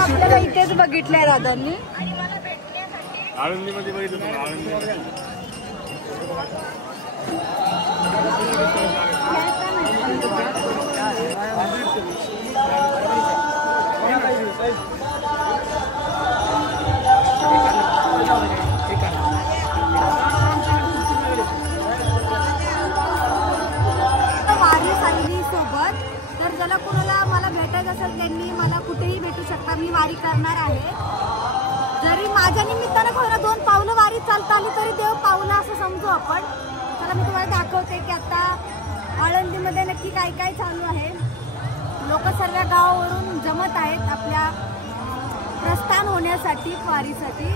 आपल्याला इथेच बघितलंय दादांनी आळंदीमध्ये बघितलं वारी सांगली सोबत. तर ज्याला कोणाला मला भेटायचं असेल त्यांनी मला कुठेही भेटू शकता. मी वारी करणार आहे. जरी माझ्या निमित्तानं कोणा 2 पावलं वारी चालता आली तरी देव पावलं असं समजू आपण. चला मी तुम्हाला दाखवते की आता आळंदीमध्ये नक्की काय काय चालू आहे. लोक सर्व गावावरून जमत आहेत आपल्या प्रस्थान होण्यासाठी वारीसाठी.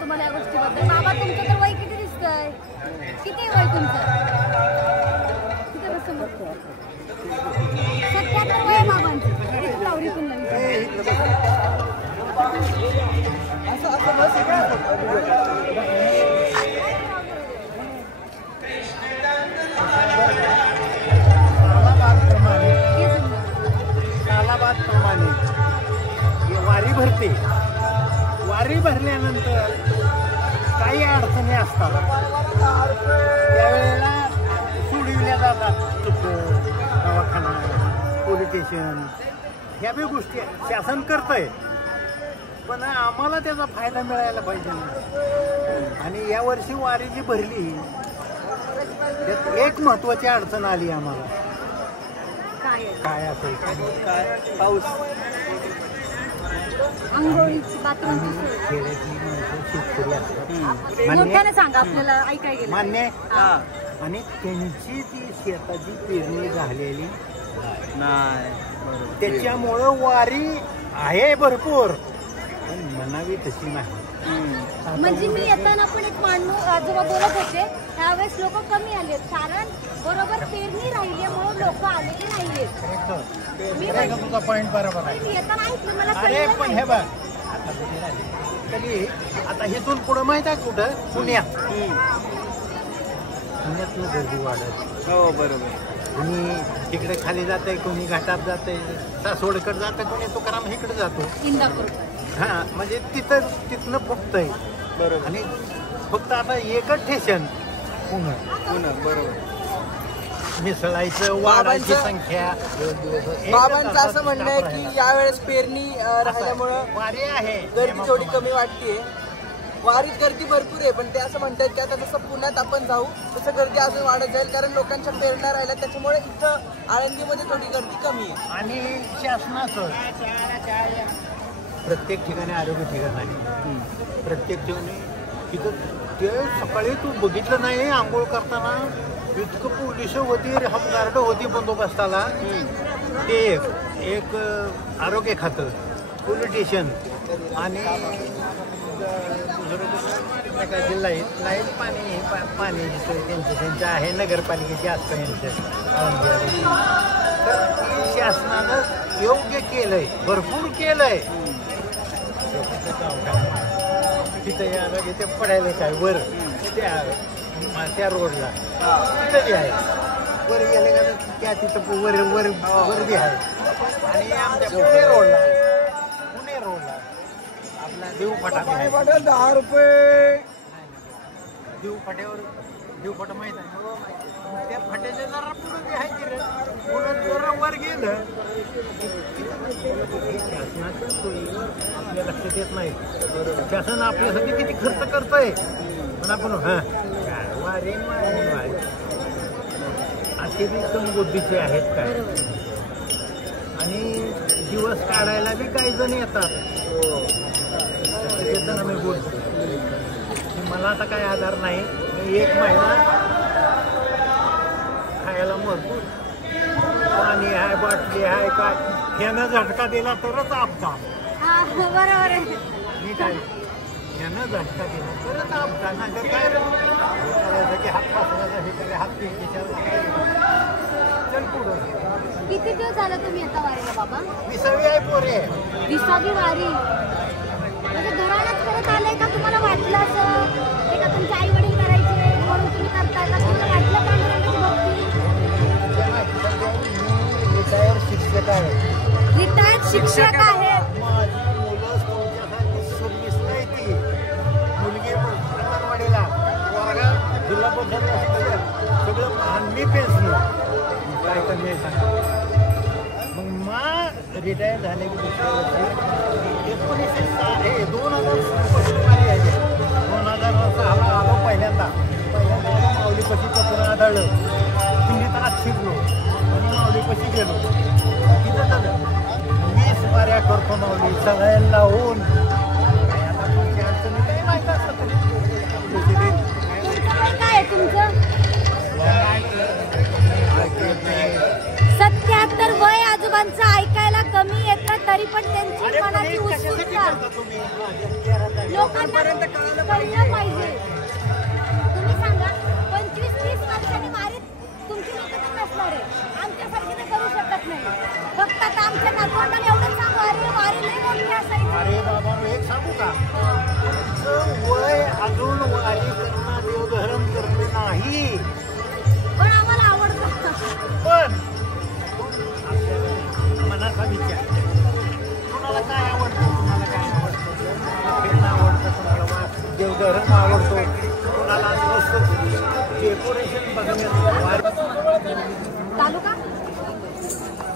तुम्हाला या गोष्टीबद्दल बाबा तुमचं तर वय किती दिसतंय? किती वय तुमचं? किती वर्ष? 77 वय बाबांचं. किती लावरी तुम्ही? प्रमाणे वारी भरते. वारी भरल्यानंतर काही अडचणी असतात त्यावेळेला सोडविल्या जातात. दवाखाना, पोलीस स्टेशन ह्या बी गोष्टी शासन करतंय. पण आम्हाला त्याचा फायदा मिळायला पाहिजे ना. आणि यावर्षी वारी जी भरली त्यात एक महत्वाची अडचण आली आम्हाला. काय असेल? पाऊस. अंघोळीची बाथरूमची सोय. खेड्यातली माणसं शेतकरी असतात. मोठ्याने सांगा आपल्याला ऐकाय गेलं. मान्य. आणि त्यांची ती शेताची पेरणी झालेली नाही. त्याच्यामुळं वारी आहे भरपूर पण म्हणावी तशी नाही. म्हणजे मी येताना पण एक माणूस आजोबा बोलत होते त्यावेळेस लोक कमी आलेत कारण बरोबर पेरणी राहिल्यामुळे लोक आलेले नाहीयेत. तुझा पॉइंट बरोबर आहे. मी येताना ऐकलं मला. अरे पण हे बघ आता इथून पुढं माहित आहे कुठं? पुण्यात गर्दी वाढत. हो बरोबर. कोणी तिकडे खाली जाते, कोणी घाटात जाते, सासवडकडे जाते, कोणी तुकाराम इकडे जातो इंदापूर. हा म्हणजे तिथनं फक्त आहे. बरोबर. आणि फक्त आता एकच स्टेशन पुणे. बरोबर. मिसळायचं, वाढायची संख्या. बाबांचं असं म्हणणं आहे की यावेळेस पेरणी राहिल्यामुळं वारी आहे, गर्दी थोडी कमी वाटतेय. वारीत गर्दी भरपूर आहे, पण ते असं म्हणतात की आता जसं पुण्यात आपण जाऊ तसं गर्दी अजून वाढत जाईल, कारण लोकांच्या पेरण्या राहिल्या त्याच्यामुळे इथं आळंदीमध्ये थोडी गर्दी कमी आहे. आणि शासनाचं प्रत्येक ठिकाणी आरोग्य ठिकाण आहे, प्रत्येक ठिकाणी तिथं ते सकाळी तू बघितलं नाही आंघोळ करताना इतकं पोलिस होती, होमगार्ड होती बंदोबस्ताला. ते एक आरोग्य खातं, पोलीस स्टेशन आणि काय लाईट पाणी त्यांचं आहे, नगरपालिकेचे असतं यांचं. तर शासनानं योग्य केलंय, भरपूर केलंय. तिथं या ते पडायला काय वर त्या रोडला तिथं बी आहे, वर गेले का त्या तिथं वर बी आहे. आणि आमच्या पुणे रोडला आपला देवफाटा आहे, 10 रुपये देवफाटा माहित आहे, त्या फाट्याच्या जरा पुढं बी आहे की रे, पुढं जरा वर गेलं शासनाच्या सोयीवर आपल्या लक्षात येत नाही. शासन आपल्यासाठी किती खर्च करतंय, पण आपण वारी असे बी समबुद्धीचे आहेत काय. आणि दिवस काढायला बी काही जण येतात. मी बोलतो मला आता काही आधार नाही, मी 1 महिना खायला मरतो, पाणी आहे, बाटली आहे, काय ह्यानं झटका दिला तरच अपघात. बरोबर आहे. मी काय ह्यानं झटका दिला तरच अपघात, नाही तर काय करायचं की हात पासवायचा, हे काय हात चल पुढं. किती दिवस झालं तुम्ही आता वारीला बाबा? 20वी आहे पोरे. 20वी वारी म्हणजे घरालाच करत आलंय का? तुम्हाला वाटलं असं ते का तुमचे आई वडील करायचे म्हणून तुम्ही करताय का? तुम्हाला वाटलं पांडुरंगाची भक्ती? रिटायर शिक्षक आहे. रिटायर्ड शिक्षक आहेत. माझी मुलं तुमच्यासाठी सर्विस नाही, ती मुलगी अंगणवाडीला, वर्गा जिल्हा परिषद सगळं आम्ही पेन्शन काय कमी आहे सांगा. मग रिटायर झाले की दुसऱ्या वर्षी 2006 आहे, 2006ला आलो पहिल्यांदा माऊलीपशीचं पुन्हा आढळलं, तिन्ही तास शिकलो आणि माऊलीपशी गेलो. तिथं झालं 20 वाऱ्या करतो माऊली सगळ्यांना लावून. आता तुमच्या अडचणी काही माहीत असतं काय तुमचं 77 वय आजोबांचं ऐकायला कमी येतं, तरी पण त्यांची मनाची उत्सुकता लोकांना कळलं पाहिजे. तुम्ही सांगा 25-30 वर्षांनी वारीत तुमची लोक तर नसणार आहे, आमच्यासारखी तर करू शकत नाही. फक्त आता आमच्या नातवंडाला एवढं सांगू, अरे वारी लई मोठी असायची. अरे बाबा एक सांगू का, वय अजून वारी करणं, देवधर्म करणं नाही, पण आम्हाला आवडतं. पण मनाचा विचार कुणाला काय आवडतं, कुणाला काय आवडतं, फिरणं आवडतं, कुणाला देवधर्म आवडतो, कुणाला डेकोरेशन बघण्याचं. तालुका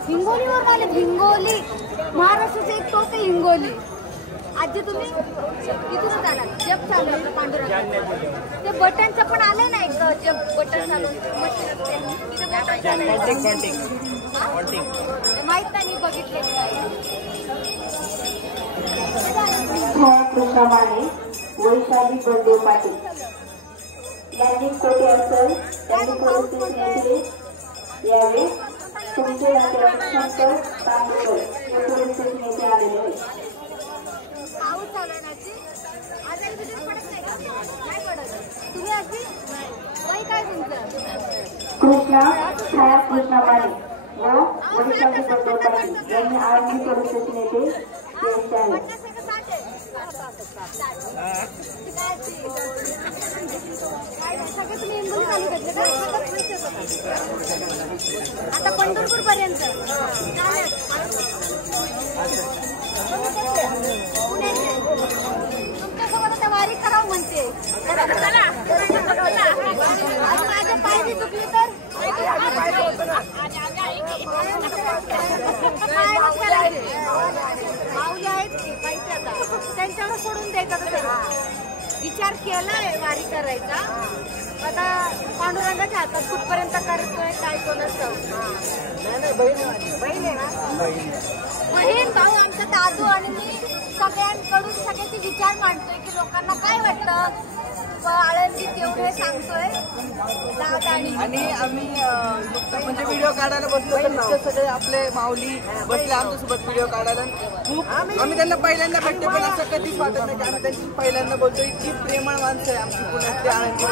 हिंगोलीवरून आले. हिंगोली महाराष्ट्राचे एक टोक आहे हिंगोली. आजी तुम्ही इथून आला, जप चालू होतं पांडुरंग, ते बटनचं पण आलं ना एक जप बटन चालू माहित नाही, बघितलेली नाही. कृष्णमाने वैशाली बंदेव पाटील यांनी कोटे असेल त्यांनी परिस्थिती यावे तुमचे शंकर तांबेकर हे परिस्थिती नेते आलेले आहेत. पाऊस चालू आहे ना आजी, आजारी बिजारी पडत नाही का? नाही पडत. तुम्ही आजी वय काय तुमचं? कृष्णा छाया कृष्णमाने व वैशाली बंदेव पाटील यांनी आरंभी परिस्थिती नेते यांचे आहेत. आता पंढरपूर पर्यंत तुमच्यासोबत आता वारी करावं म्हणते. माझ्या पायरी चुकली तर त्यांच्यावर सोडून द्यायचा विचार केलाय वारी करायचा. आता पांडुरंगाच्या हातात कुठपर्यंत करतोय काय कोणच बहीण भाऊ आमचा दादू आणि मी सगळ्यांकडून सगळ्याचे विचार मांडतोय की लोकांना काय वाटतं आळंदीत येऊन हे सांगतोय दादा आणि आम्ही म्हणजे व्हिडिओ काढायला बसलो तर सगळे आपले माऊली बसले आमच्यासोबत व्हिडिओ काढायला. खूप आम्ही त्यांना पहिल्यांदा भेटतो पण असं कधीच वाटत नाही की आम्ही त्यांची पहिल्यांदा बोलतो. इतकी प्रेमळ माणसं आहे आमची पुण्यातली आळंदी.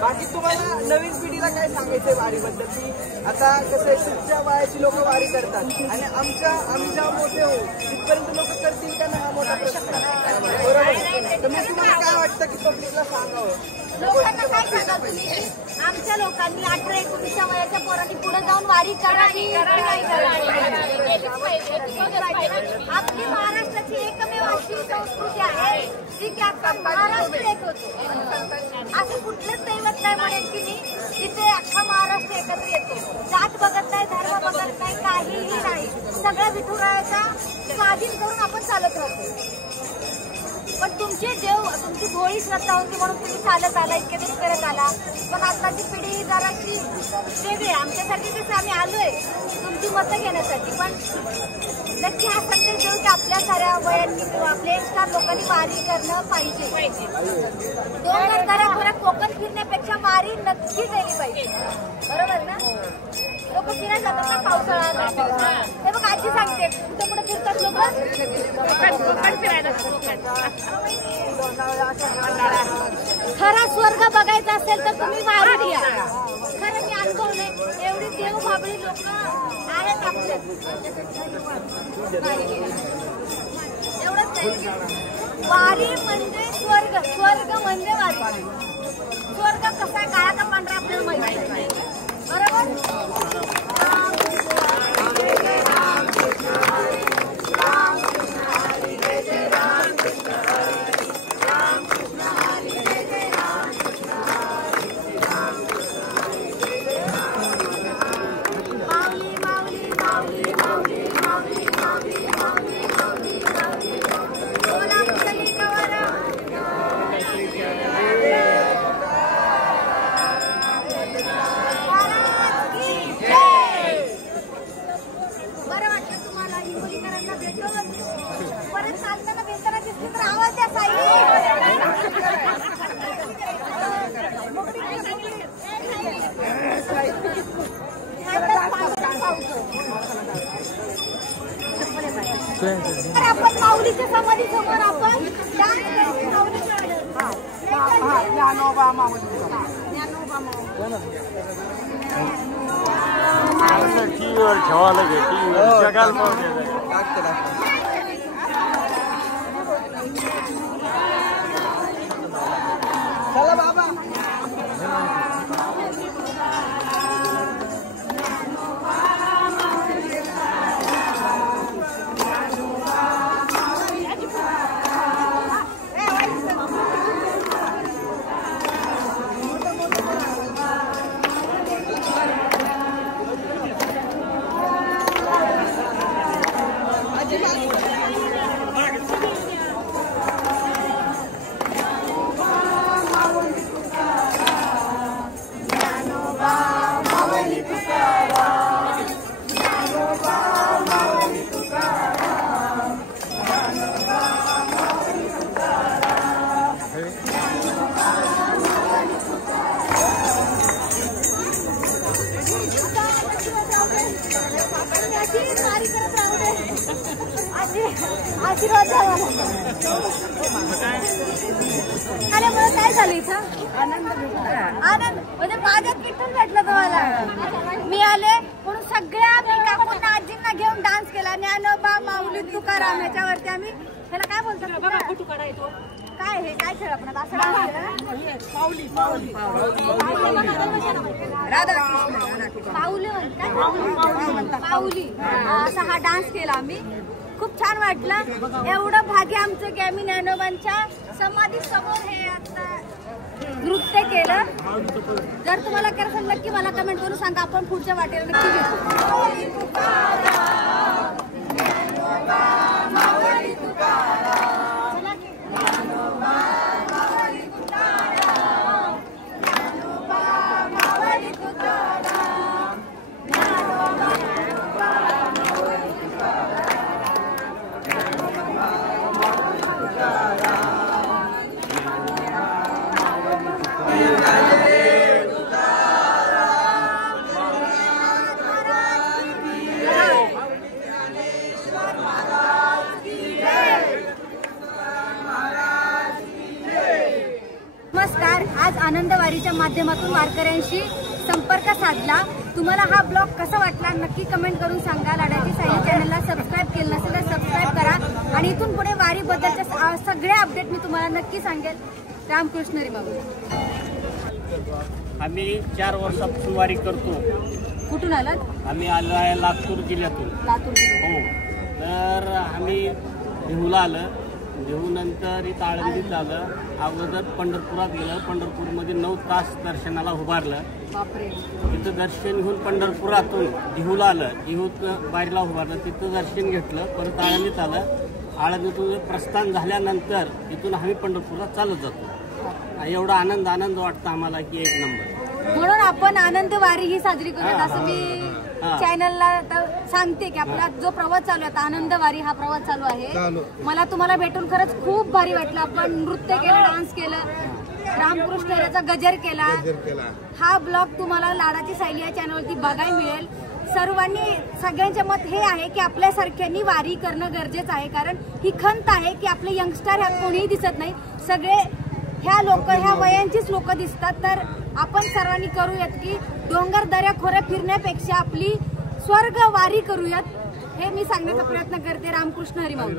बाकी तुम्हाला नवीन पिढीला काय सांगायचंय वारीबद्दल की आता कसं आहे तुमच्या वयाची लोक वारी करतात आणि आम्ही जेव्हा मोठे होऊ तिथपर्यंत लोक करतील का ना हा मोठा प्रश्न बरोबर. तर मग तुम्हाला काय वाटतं की पब्लिकला सांगावं लोकांना काय सांगा तुम्ही आमच्या लोकांनी 18-19 वयाच्या पोरांनी पुढे जाऊन वारी करावी. आपली महाराष्ट्राची एकमेव अशी संस्कृती आहे जी की आता महाराष्ट्र एक होतो. असं कुठलंच दैवत नाही म्हणेल की मी तिथे अख्खा महाराष्ट्र एकत्र येतो. जात बघत नाही धर्म बघत नाही काहीही नाही. सगळं विठुरायाचा स्वाधीन करून आपण चालत राहतो. पण तुमची भोळी श्रद्धा होती म्हणून तुम्ही चालत आला इतके दिवस करत आला. पण आताची पिढी जराशी वेगळी आमच्यासाठी कसं आम्ही आलोय तुमची मतं घेण्यासाठी. पण नक्की हा संदेश देऊ की आपल्या साऱ्या वयांनी किंवा आपल्या यंगस्टर लोकांनी वारी करणं पाहिजे. 2000 कोकण फिरण्यापेक्षा वारी नक्की केली पाहिजे. बरोबर ना. लोक फिरायला जातात ना पावसाळ्यात. हे बघ आजी सांगते कुठं कुठं फिरतात लोक कोकण फिरायला. खरा स्वर्ग बघायचा असेल तर तुम्ही वारीत या. खरं मी अनुभवलंय एवढी देवभाबळी लोक आहेत आपल्यात. एवढंच नाही वारी म्हणजे स्वर्ग. स्वर्ग म्हणजे वारी. स्वर्ग कसा आहे काळा का पांढरा आपल्याला माहिती आहे. बरोबर. परत चालताना भेटताना दिसली तर आवाज द्या साई. तर आपण माऊलीच्या समाधी समोर आपण ज्ञानोबा माऊली टीव्हीवर ठेवायला घे टीव्हीवर जगाल पाहिजे. चला बाबा आशीर्वाद आल्यामुळे काय झालं इथं आनंद म्हणजे माझ्यात किटून भेटलं तुम्हाला. मी आले म्हणून सगळ्या मी काकूंना आजींना घेऊन डान्स केला. ज्ञानोबा माऊली तुकाराम याच्यावरती आम्ही ह्याला काय बोलतो बघा फोटो काढायचो. काय हे काय खेळ आपण असं डान्स केला पाऊली पाऊली पाऊली म्हणतात पाऊली असा हा डान्स केला आम्ही. खूप छान वाटलं. एवढं भाग्य आमचं की आम्ही ज्ञानोबांच्या समाधी समोर हे आता नृत्य केलं. जर तुम्हाला काय असेल नक्की मला कमेंट करून सांगा. आपण पुढच्या वाटेला नक्की भेटू. नमस्कार. आज आनंदवारीच्या माध्यमातून वारकऱ्यांशी संपर्क साधला. तुम्हाला हा ब्लॉग कसा वाटला नक्की कमेंट करून सांगा. लाडाची साई चॅनलला सबस्क्राईब केलं नसेल तर सबस्क्राईब करा आणि इथून पुढे वारीबद्दलच्या सगळ्या अपडेट मी तुम्हाला नक्की सांगेल. रामकृष्ण हरी माऊली. आम्ही 4 वर्षापासून वारी करतो. कुठून आलात? आम्ही आलो आहे लातूर जिल्ह्यातून. लातूर. हो. तर आम्ही देहूला आलं. देहूनंतर इथं आळंदीत आलं. अगोदर पंढरपुरात गेलं. पंढरपूरमध्ये 9 तास दर्शनाला उभारलं. बापरे. तिथं दर्शन घेऊन पंढरपुरातून देहूला आलं. देहूत वारीला उभारलं. तिथं दर्शन घेतलं. परत आळंदीत आलं. आळंदीतून प्रस्थान झाल्यानंतर तिथून आम्ही पंढरपूरला चालत जातो. एवढा आनंद वाटतो आम्हाला की एक नंबर. म्हणून आपण आनंद वारी ही साजरी करूयात असं मी चॅनलला सांगते की आपला जो प्रवास चालू आहे आनंद वारी हा प्रवास चालू आहे. मला तुम्हाला भेटून खरंच खूप भारी वाटलं. आपण नृत्य केलं, डान्स केलं, रामकृष्ण हरीचा गजर केला. हा ब्लॉग तुम्हाला लाडाची सायली या चॅनलवरती बघायला मिळेल. सर्वांनी सगळ्यांचे मत हे आहे की आपल्यासारख्यांनी वारी करणं गरजेचं आहे. कारण ही खंत आहे की आपले यंगस्टर ह्यात कोणीही दिसत नाही. सगळे ह्या वयांचीच लोक दिसतात. तर आपण सर्वांनी करूयात की डोंगर दऱ्या खोऱ्या फिरण्यापेक्षा आपली स्वर्ग वारी करूयात हे मी सांगण्याचा प्रयत्न करते. रामकृष्ण हरी माऊली.